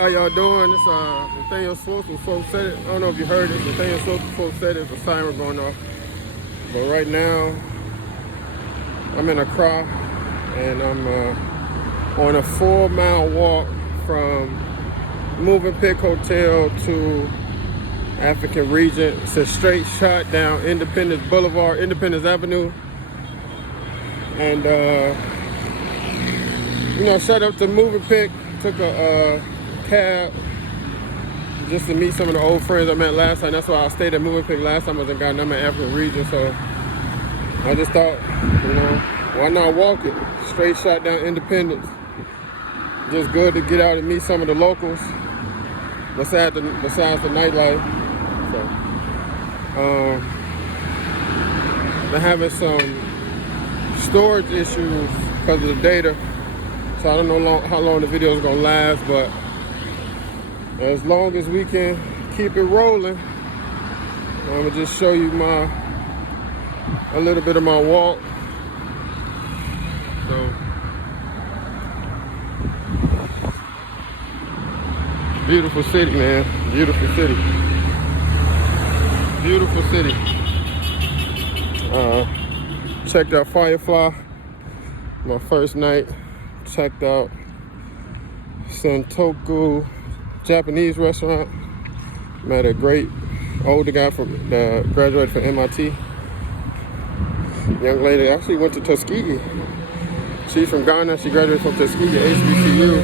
How y'all doing? This Nathaniel Schwartz with Folk Said It. I don't know if you heard it. Nathaniel Schwartz with Folk Said It. There's a siren going off. But right now, I'm in Accra, and I'm on a 4-mile walk from Moving Pick Hotel to African Regent. It's a straight shot down Independence Boulevard, Independence Avenue. And, shut up to Moving Pick. Took a cab just to meet some of the old friends I met last time. That's why I stayed at Moving Pick last time I was in Ghana. I'm at African Region, so I just thought, why not walk it? Straight shot down Independence. Just good to get out and meet some of the locals besides the nightlife. So, they're having some storage issues because of the data. So I don't know how long the video is gonna last, but as long as we can keep it rolling, I'm gonna just show you a little bit of my walk. So, beautiful city, man. Beautiful city. Beautiful city. Checked out Firefly, my first night. Checked out Santoku Japanese restaurant. Met a great older guy that graduated from MIT. Young lady actually went to Tuskegee. She's from Ghana. She graduated from Tuskegee, HBCU.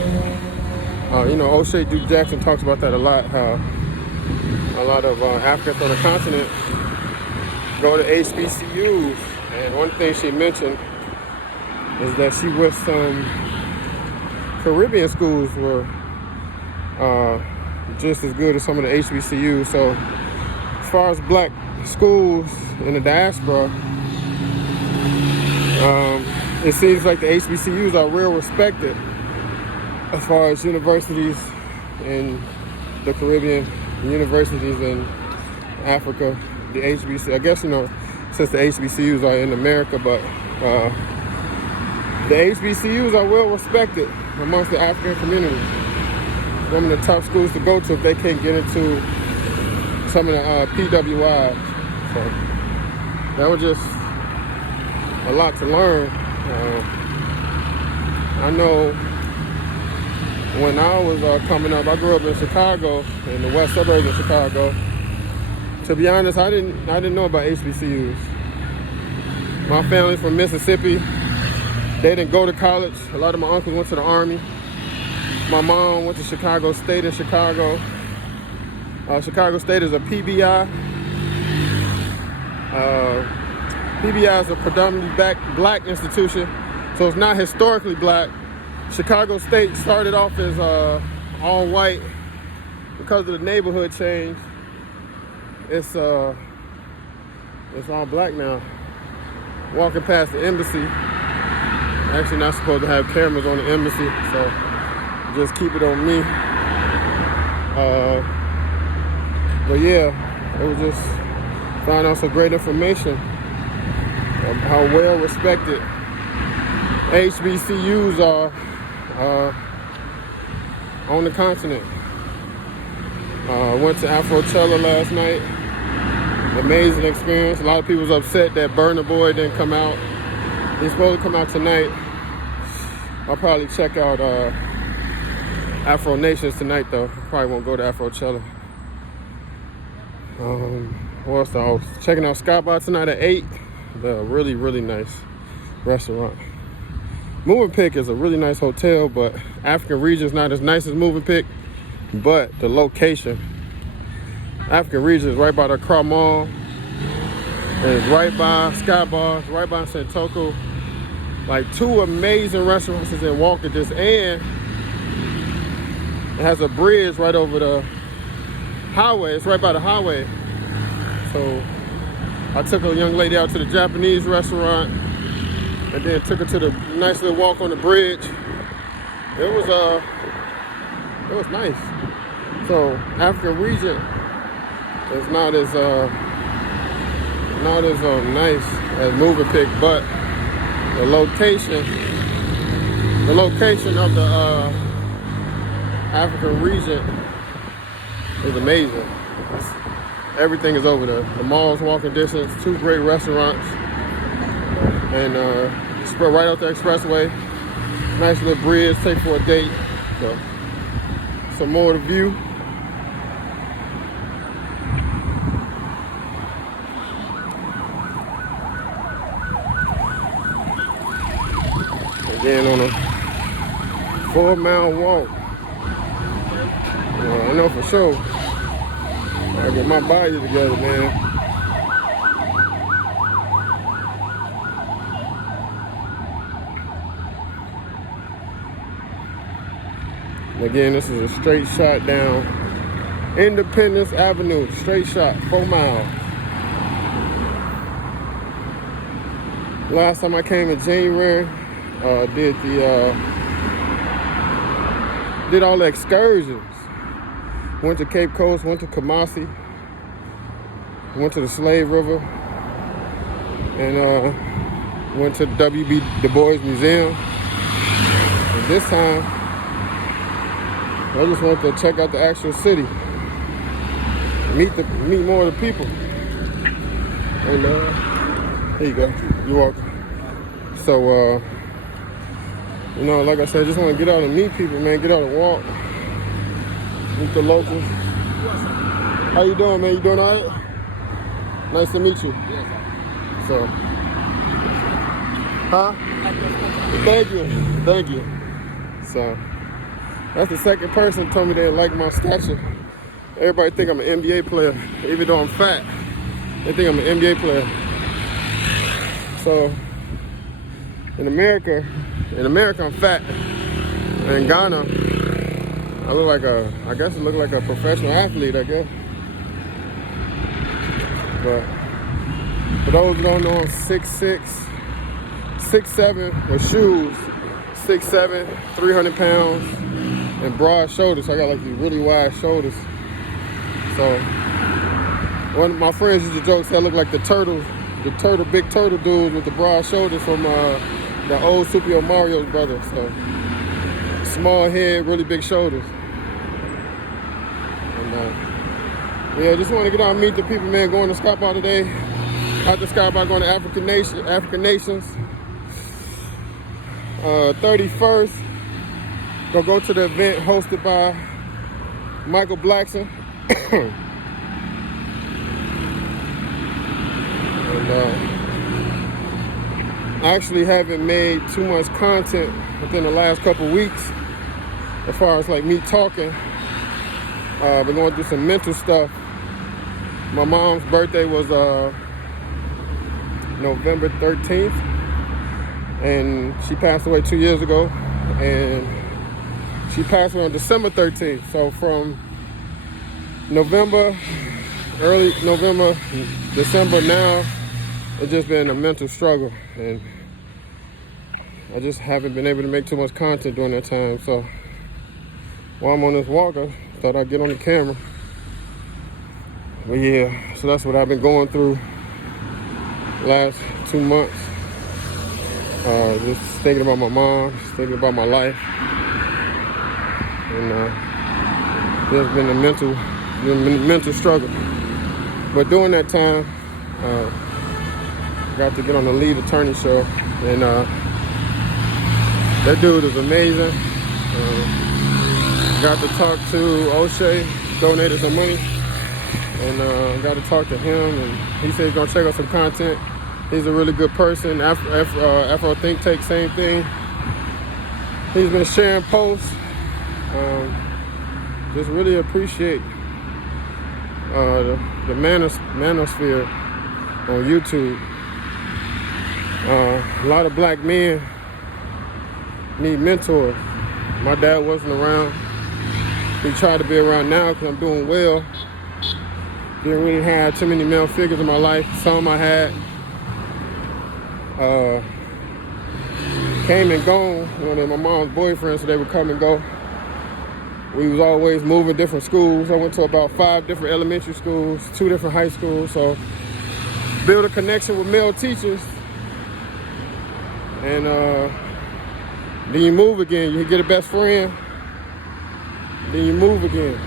O'Shea Duke Jackson talks about that a lot. How a lot of Africans on the continent go to HBCUs. And one thing she mentioned is that she with some Caribbean schools were just as good as some of the HBCUs. So as far as black schools in the diaspora, it seems like the HBCUs are real respected as far as universities in the Caribbean, universities in Africa, the HBC. I guess, since the HBCUs are in America, but the HBCUs are well respected amongst the African community. One of the top schools to go to if they can't get into some of the PWIs. So that was just a lot to learn. I know when I was coming up, I grew up in Chicago, in the west suburbs of Chicago. To be honest, I didn't know about HBCUs. My family's from Mississippi. They didn't go to college. A lot of my uncles went to the Army. My mom went to Chicago State in Chicago. Chicago State is a PBI. PBI is a predominantly black institution, so it's not historically black. Chicago State started off as all white. Because of the neighborhood change, it's all black now. Walking past the embassy. Actually not supposed to have cameras on the embassy, so just keep it on me. But yeah, it was just finding out some great information of how well respected HBCUs are on the continent. Went to Afrochella last night. Amazing experience. A lot of people was upset that Burna Boy didn't come out. He's supposed to come out tonight. I'll probably check out Afro Nations tonight, though. Probably won't go to Afrochella. What else? I was checking out Skybar tonight at 8. The really, really nice restaurant. Moving Pick is a really nice hotel, but African Region is not as nice as Moving Pick. But the location, African Region is right by the Accra Mall. It's right by Skybar. It's right by Santoku. Like 2 amazing restaurants in walking distance, and it has a bridge right over the highway. It's right by the highway. So I took a young lady out to the Japanese restaurant, and then took her to the nice little walk on the bridge. It was nice. So African Region is not as nice as Moving Pick, but the location of the African region is amazing. Everything is over there. The mall's walking distance, 2 great restaurants, and spread right out the expressway. Nice little bridge, take for a date. So, some more of the view. Again on a 4-mile walk. I know for sure. I get my body together, man. And again, this is a straight shot down Independence Avenue. Straight shot, 4 miles. Last time I came in January, did all the excursions. Went to Cape Coast, went to Kumasi, went to the Slave River, and went to the W.B. Du Bois Museum. And this time, I just wanted to check out the actual city, meet more of the people. And here you go. You're welcome. So, like I said, I just want to get out and meet people, man. Get out and walk. Meet the locals. How you doing, man? You doing all right? Nice to meet you. Yes, sir. So, Thank you. So, that's the second person told me they like my stature. Everybody think I'm an NBA player, even though I'm fat. They think I'm an NBA player. So, in America I'm fat. In Ghana, I look like I look like a professional athlete, I guess. But for those who don't know, I'm 6'6", 6'7", with shoes, 6'7", 300 pounds, and broad shoulders. So I got like these really wide shoulders. So one of my friends used to joke, say I look like the big turtle dude with the broad shoulders from the old Super Mario's brother. So small head, really big shoulders. And just want to get out and meet the people, man. Going to Scott Bar today. After Scott Bar, going to African Nations. 31st, go to the event hosted by Michael Blackson. And I actually haven't made too much content within the last couple weeks as far as like me talking. Been going through some mental stuff. My mom's birthday was November 13th, and she passed away 2 years ago, and she passed away on December 13th. So from early November, December now, it's just been a mental struggle, and I just haven't been able to make too much content during that time. So while I'm on this walk, I thought I'd get on the camera. But yeah, so that's what I've been going through last 2 months. Just thinking about my mom, just thinking about my life. And there's been a mental struggle. But during that time, got to get on the lead attorney show, and that dude is amazing. Got to talk to O'Shea, donated some money, and got to talk to him, and he said he's gonna check out some content. He's a really good person. Afro Think Tank, same thing. He's been sharing posts. Just really appreciate the manosphere on YouTube. A lot of black men need mentors. My dad wasn't around. He tried to be around now because I'm doing well. Didn't really have too many male figures in my life. Some I had came and gone. They're my mom's boyfriend, so they would come and go. We was always moving different schools. I went to about 5 different elementary schools, 2 different high schools. So build a connection with male teachers. And then you move again. You get a best friend. then you move again.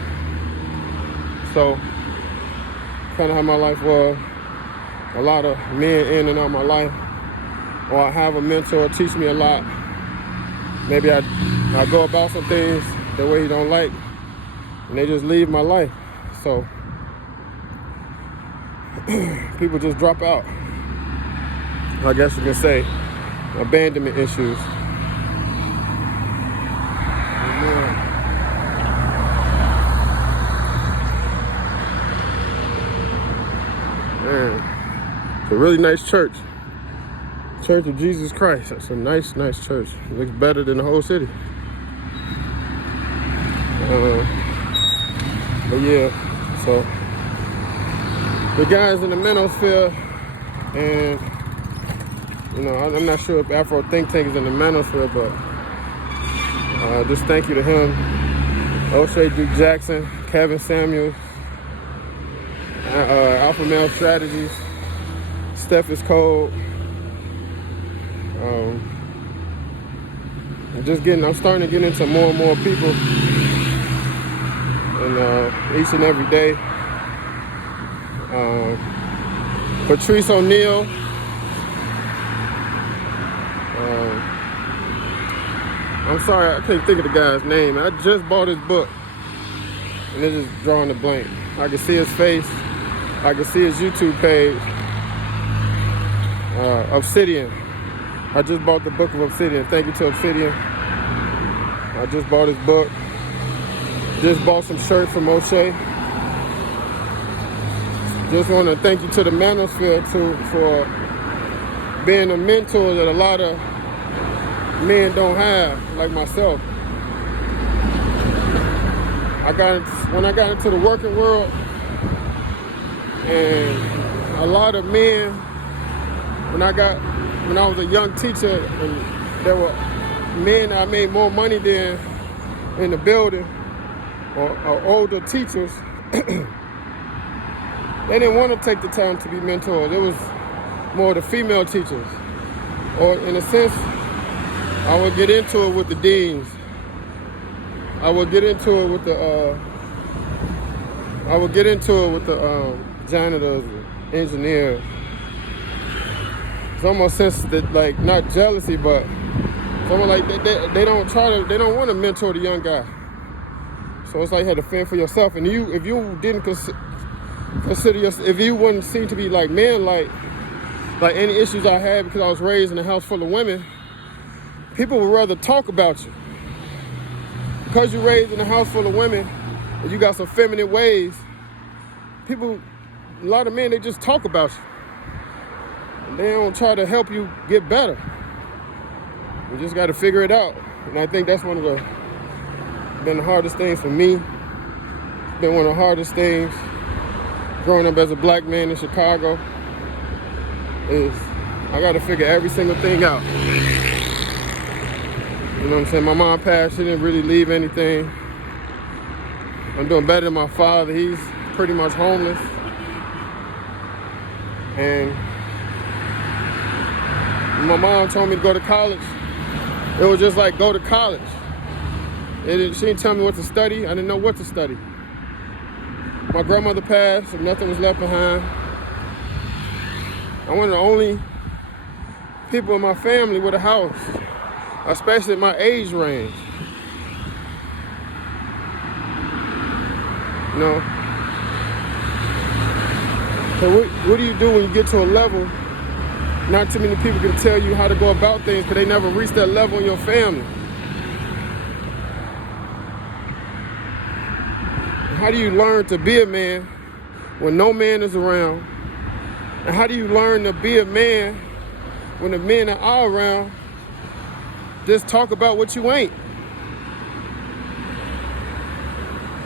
So, kind of how my life was. A lot of men in and out my life. Or I have a mentor teach me a lot. Maybe I go about some things the way he don't like, and they just leave my life. So, people just drop out. I guess you can say abandonment issues. Man, it's a really nice church. Church of Jesus Christ. That's a nice church. It looks better than the whole city. But yeah, so the guys in the manosphere, and you know, I'm not sure if Afro Think Tank is in the manosphere, but just thank you to him, O'Shea Duke Jackson, Kevin Samuels, Alpha Male Strategies, Steph is Cold. I'm starting to get into more and more people, and each and every day. Patrice O'Neal, I'm sorry, I can't think of the guy's name. I just bought his book, and it's just drawing a blank. I can see his face. I can see his YouTube page. Obsidian. I just bought the book of Obsidian. Thank you to Obsidian. I just bought his book. Just bought some shirts from O'Shea. Just want to thank you to the manosphere for being a mentor that a lot of men don't have, like myself. When I got into the working world, and a lot of men, when I was a young teacher, and there were men I made more money than in the building, or older teachers, they didn't want to take the time to be mentors. It was more the female teachers. Or in a sense, I would get into it with the deans. I would get into it with the janitors, engineers. It's almost sense that, like, not jealousy, but someone like they don't want to mentor the young guy. So it's like you had to fend for yourself. And if you didn't consider yourself, if you wouldn't seem to be like men, like any issues I had because I was raised in a house full of women, people would rather talk about you. Because you're raised in a house full of women and you got some feminine ways, a lot of men, they just talk about you. And they don't try to help you get better. You just got to figure it out. And I think that's been the hardest things for me. It's been one of the hardest things growing up as a black man in Chicago, is I got to figure every single thing out. You know what I'm saying? My mom passed, she didn't really leave anything. I'm doing better than my father. He's pretty much homeless. And when my mom told me to go to college, it was just like, go to college. She didn't tell me what to study. I didn't know what to study. My grandmother passed, and nothing was left behind. I'm one of the only people in my family with a house, especially at my age range. You know? So what do you do when you get to a level? Not too many people can tell you how to go about things because they never reached that level in your family. How do you learn to be a man when no man is around? And how do you learn to be a man when the men that are around just talk about what you ain't?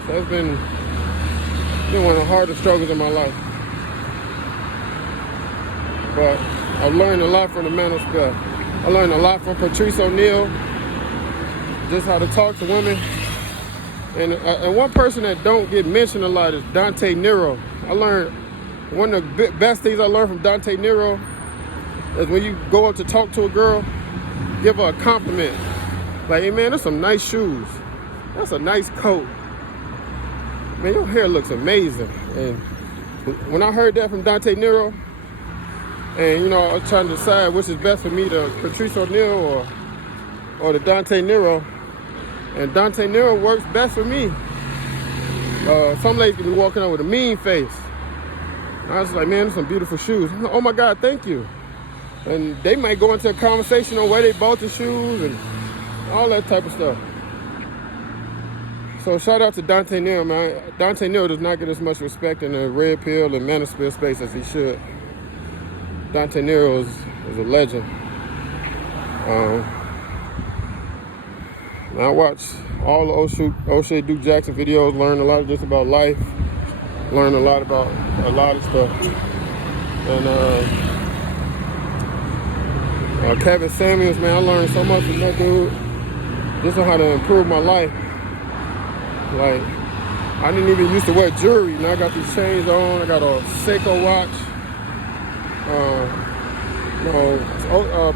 So it's been one of the hardest struggles in my life. But I've learned a lot from the manosphere. I learned a lot from Patrice O'Neal, just how to talk to women. And one person that don't get mentioned a lot is Dante Nero. I learned, one of the best things I learned from Dante Nero is when you go up to talk to a girl, give her a compliment. Like, hey man, that's some nice shoes. That's a nice coat. man, your hair looks amazing. And when I heard that from Dante Nero, and you know, I was trying to decide which is best for me, the Patrice O'Neal or the Dante Nero, and Dante Nero works best for me. Some ladies can be walking out with a mean face. And I was like, man, there's some beautiful shoes. Oh my God, thank you. And they might go into a conversation on where they bought the shoes and all that type of stuff. So shout out to Dante Nero, man. Dante Nero does not get as much respect in the red pill and manosphere space as he should. Dante Nero is a legend. I watch all the O'Shea Duke Jackson videos, learn a lot just about life, learn a lot about a lot of stuff. And Kevin Samuels, man, I learned so much from that dude, just on how to improve my life. Like, I didn't even used to wear jewelry. Now I got these chains on. I got a Seiko watch.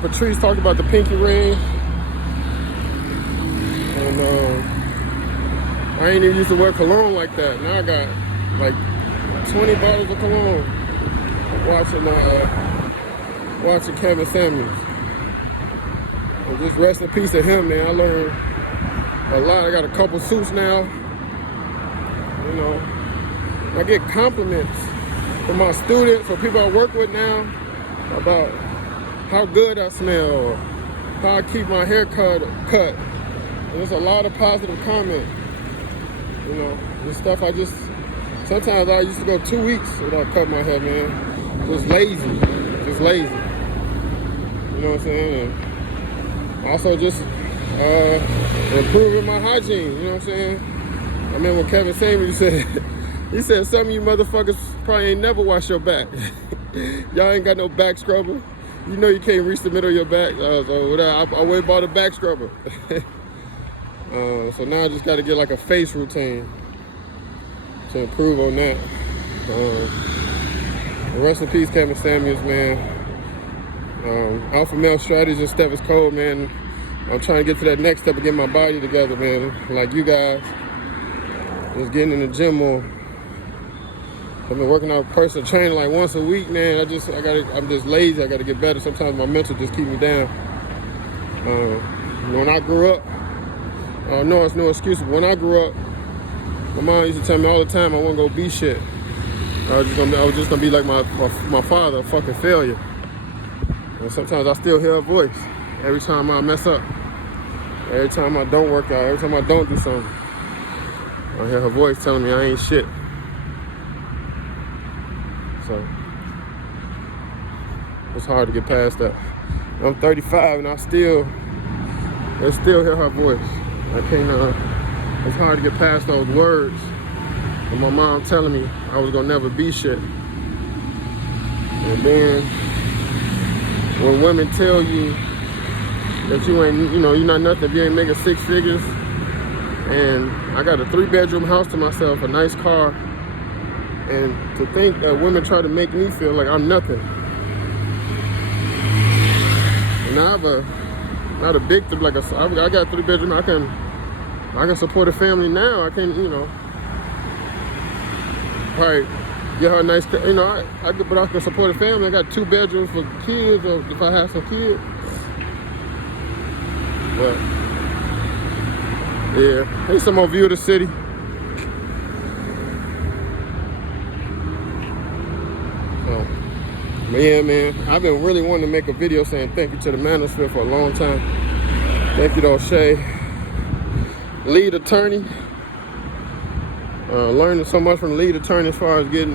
Patrice talked about the pinky ring. And I ain't even used to wear cologne like that. Now I got like 20 bottles of cologne. Watching Kevin Samuels. And just rest in peace to him, man. I learned a lot. I got a couple suits now. You know, I get compliments from my students or people I work with now about how good I smell or how I keep my hair cut. And there's a lot of positive comments. You know, this stuff sometimes I used to go 2 weeks without cutting my hair, man. Just lazy. You know what I'm saying? And also just improving my hygiene, you know what I'm saying? I remember when Kevin Samuels he said some of you motherfuckers probably ain't never washed your back. Y'all ain't got no back scrubber. You know you can't reach the middle of your back. So I went and bought a back scrubber. So now I just got to get like a face routine to improve on that. Rest in peace, Kevin Samuels, man. Alpha male strategist Steph is cold, man. I'm trying to get to that next step of getting my body together, man. Like you guys, just getting in the gym more. I've been working out personal training like once a week, man. I'm just lazy. I gotta get better. Sometimes my mental just keep me down. When I grew up, no, it's no excuse. When I grew up, my mom used to tell me all the time I wasn't gonna be shit. I was just gonna be like my father, a fucking failure. And sometimes I still hear her voice every time I mess up, every time I don't work out, every time I don't do something. I hear her voice telling me I ain't shit. So it's hard to get past that. I'm 35 and I still hear her voice. I can't. It's hard to get past those words. And my mom telling me I was gonna never be shit. And then when women tell you that you ain't, you're not nothing if you ain't making 6 figures, and I got a 3-bedroom house to myself, a nice car, and to think that women try to make me feel like I'm nothing. And I have not a big, I got a 3-bedroom, I can support a family now. I can, probably get her a nice, but I can support a family. I got 2 bedrooms for kids, or if I have some kids. But yeah, here's some more view of the city. But yeah, man, I've been really wanting to make a video saying thank you to the manosphere for a long time. Thank you to O'Shea, lead attorney. Learning so much from the lead attorney as far as getting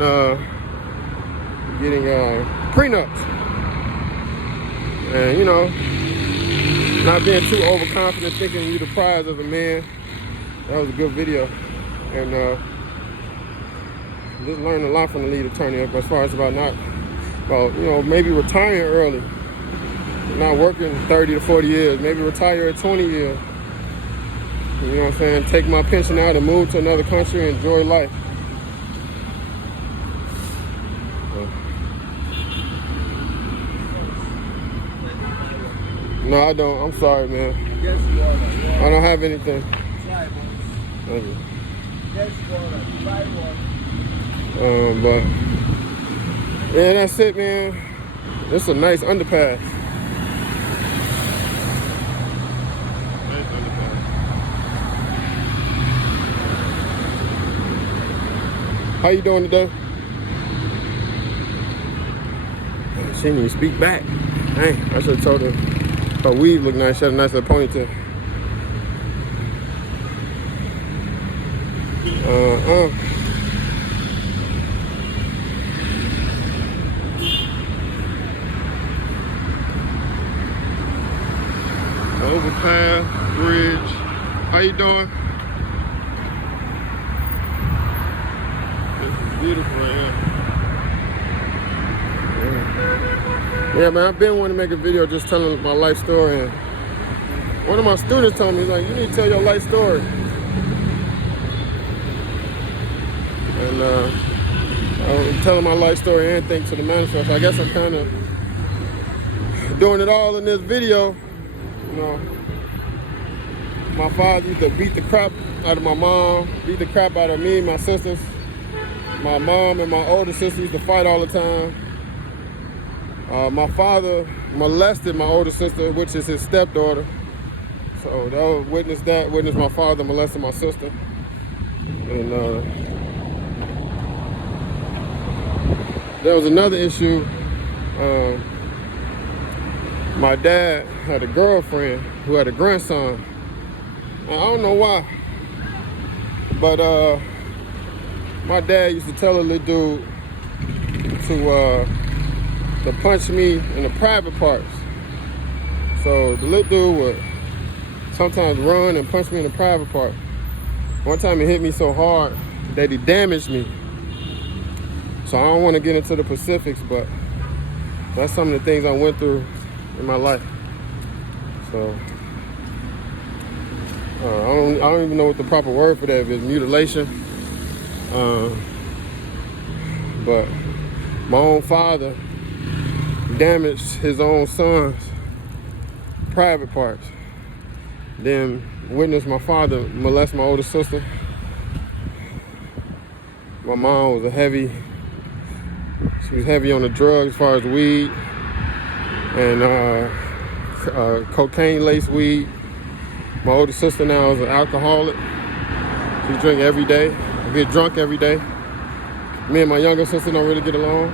prenups. And not being too overconfident, thinking you're the prize as a man. That was a good video. And just learned a lot from the lead attorney as far as maybe retiring early. Not working 30 to 40 years, maybe retire at 20 years. You know what I'm saying? Take my pension out and move to another country and enjoy life. No, I don't. I'm sorry, man. I don't have anything. Thank you. But yeah, that's it, man. This is a nice underpass. Nice underpass. How you doing today? She didn't even speak back. Dang, I should have told her her weave looked nice. She had a nice little ponytail. Overpass, bridge. How you doing? This is beautiful right here. Yeah, man, I've been wanting to make a video just telling my life story. And one of my students told me, he's like, you need to tell your life story. And I'm telling my life story and anything to the manosphere. So I guess I'm kind of doing it all in this video. You know, my father used to beat the crap out of my mom, beat the crap out of me and my sisters. My mom and my older sister used to fight all the time. My father molested my older sister, which is his stepdaughter. So that witnessed my father molesting my sister. And there was another issue. My dad had a girlfriend who had a grandson. And I don't know why, but my dad used to tell a little dude to punch me in the private parts. So the little dude would sometimes run and punch me in the private part. One time he hit me so hard that he damaged me. So I don't want to get into the specifics, but that's some of the things I went through in my life. So I don't even know what the proper word for that is. Mutilation. But my own father damaged his own son's private parts. Then witnessed my father molest my older sister. My mom was she was heavy on the drugs as far as weed and cocaine-laced weed. My older sister now is an alcoholic. She drinks every day, get drunk every day. Me and my younger sister don't really get along.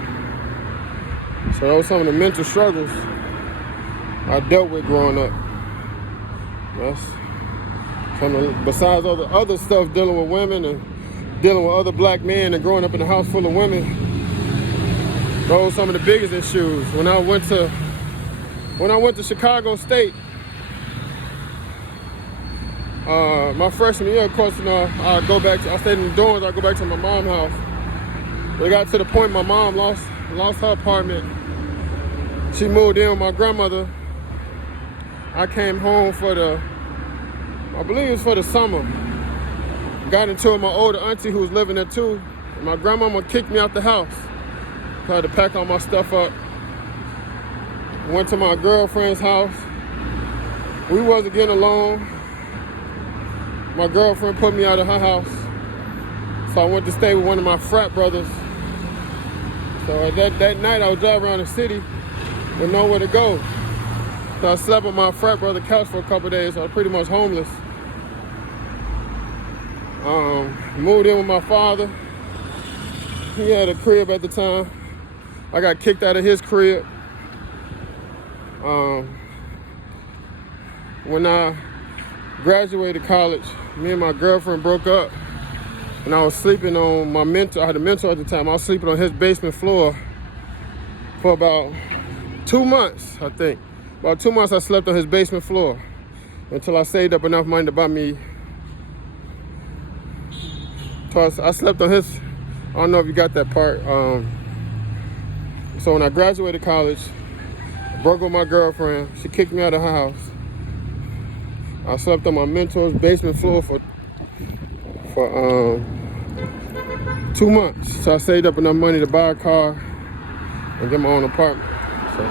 So those are some of the mental struggles I dealt with growing up. That's some of, besides all the other stuff dealing with women and dealing with other black men and growing up in a house full of women. Those are some of the biggest issues. When I went to Chicago State, my freshman year, of course, I stayed in the dorms. I go back to my mom's house. We got to the point my mom lost her apartment. She moved in with my grandmother. I came home I believe it was for the summer. Got into it with my older auntie who was living there too. And my grandmama kicked me out the house. I had to pack all my stuff up. Went to my girlfriend's house. We wasn't getting along. My girlfriend put me out of her house. So I went to stay with one of my frat brothers. So that night I was driving around the city with nowhere to go. So I slept on my frat brother's couch for a couple of days. So I was pretty much homeless. Moved in with my father. He had a crib at the time. I got kicked out of his crib. When I graduated college, me and my girlfriend broke up. And I was sleeping on my mentor. I had a mentor at the time. I was sleeping on his basement floor for about 2 months, I think. About 2 months I slept on his basement floor until I saved up enough money to buy me. I slept on his, I don't know if you got that part. So when I graduated college, I broke with my girlfriend. She kicked me out of her house. I slept on my mentor's basement floor for 2 months. So I saved up enough money to buy a car and get my own apartment. So